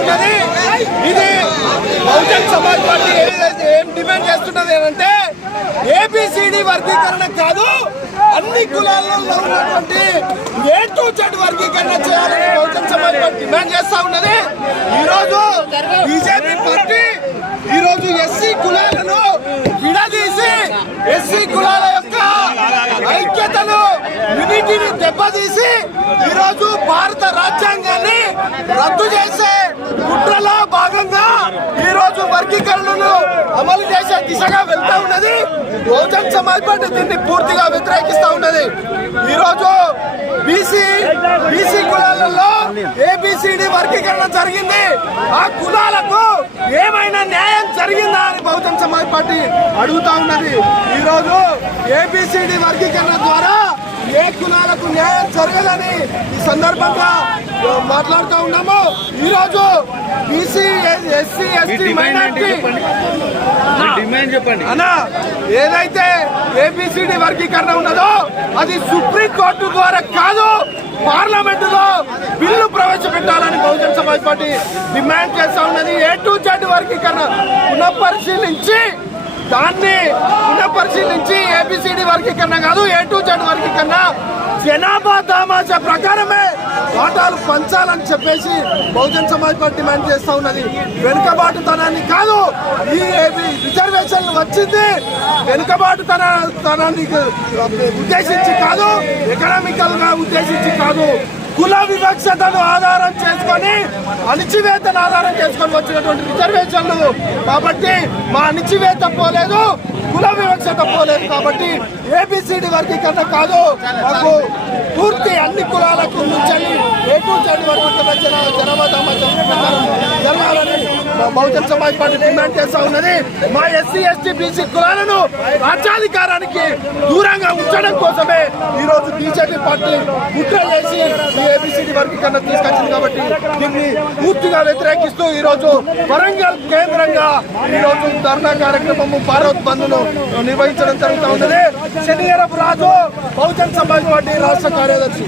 ఉన్నది. ఇది బహుజన్ సమాజ్ పార్టీ ఏం డిమాండ్ చేస్తున్నది అంటే ఏబిసిడి వర్గీకరణ కాదు, అన్ని కులాల్లో ఉన్నటువంటి A to Z వర్గీకరణ చేయాలని బహుజన్ సమాజ్ పార్టీ డిమాండ్ చేస్తా ఉన్నది. ఈరోజు బీజేపీ పార్టీ ఈరోజు ఎస్సీ కులాలను విడదీసి ఎస్సీ కులాల యొక్క ఐక్యతను యూనిటీని దెబ్బతీసి ఈరోజు భారత రాజ్యాంగాన్ని రద్దు చేసే కుట్రలో భాగంగా ఈరోజు వర్గీకరణను అమలు చేసే దిశగా వెళ్తా ఉన్నది. బహుజన్ సమాజ్ పార్టీ దీన్ని పూర్తిగా వ్యతిరేకిస్తా ఉన్నది. ఈరోజు బీసీ కులాలలో ఏబిసిడి వర్గీకరణ జరిగింది, ఆ కులాలకు ఏమైనా న్యాయం జరిగిందా అని బహుజన్ సమాజ్ పార్టీ అడుగుతా ఉన్నది. ఈరోజు ఏబిసిడి వర్గీకరణ ద్వారా ఏ కులాలకు న్యాయం జరగదని ఈ సందర్భంగా మాట్లాడుతూ ఉన్నాము. ఈరోజు బీసీ ఎస్సీ ఎస్టీ మైనారిటీ అన్నా ఏదైతే ఏబిసిడి వర్గీకరణ ఉన్నదో అది సుప్రీంకోర్టు ద్వారా కాదు, పార్లమెంటులో బిల్లు ప్రవేశపెట్టాలని బహుజన్ సమాజ్ పార్టీ డిమాండ్ చేస్తా ఉన్నది. A to Z వర్గీకరణ పునఃపరిశీలించి ఏబిసిడి వర్గీకరణ కాదు, A to Z వర్గీకరణ జనాభా దామాషా ప్రకారమే వాటాలు పంచాలని చెప్పేసి బహుజన్ సమాజ్ పార్టీ డిమాండ్ చేస్తా ఉన్నది. వెనుకబాటుతనాన్ని కాదు, ఈ రిజర్వేషన్ వచ్చింది వెనుకబాటుతనాన్ని ఉద్దేశించి కాదు, ఎకనామికల్ గా ఉద్దేశించి కాదు, కుల వివక్షతను ఆధారం చేసుకొని అణిచివేతను ఆధారం చేసుకొని వచ్చినటువంటి రిజర్వేషన్లు. కాబట్టి మా అణిచివేత పోలేదు, కుల వివక్షత పోలేదు. కాబట్టి ఏబిసిడి వర్గీకరణ కాదు, మాకు పూర్తి అన్ని కులాలకు నుంచి A to Z వర్గీకరణ జనాభా జరగాలని బహుజన్ సమాజ్ పార్టీ డిమాండ్ చేస్తా ఉన్నది. మా ఎస్సీ ఎస్టీ బీసీ కులాలను రాజ్యాధికారానికి దూరంగా ఉంచడం కోసమే ఈరోజు బీజేపీ పార్టీ కుట్ర చేసి ఏబిసిడి వర్గీకరణ తీసుకొచ్చింది. కాబట్టి దీన్ని పూర్తిగా వ్యతిరేకిస్తూ ఈరోజు వరంగల్ కేంద్రంగా ఈరోజు ధర్నా కార్యక్రమం భారత్ బంద్ ను నిర్వహించడం జరుగుతూ ఉన్నది. శనియరపు రాజు, బహుజన్ సమాజ్ పార్టీ రాష్ట్ర కార్యదర్శి.